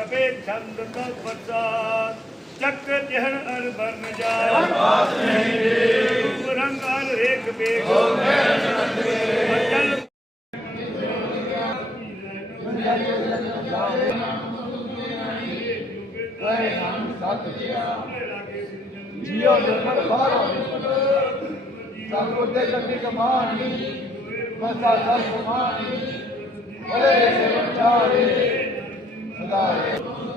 सफ़ेद शब्द न बरसात चक्र जहन अर बन जाए रंग अर एक जियो निर्मल भारत सर्वोदय शक्ति कमान बसा सर्व मान। भले Amen.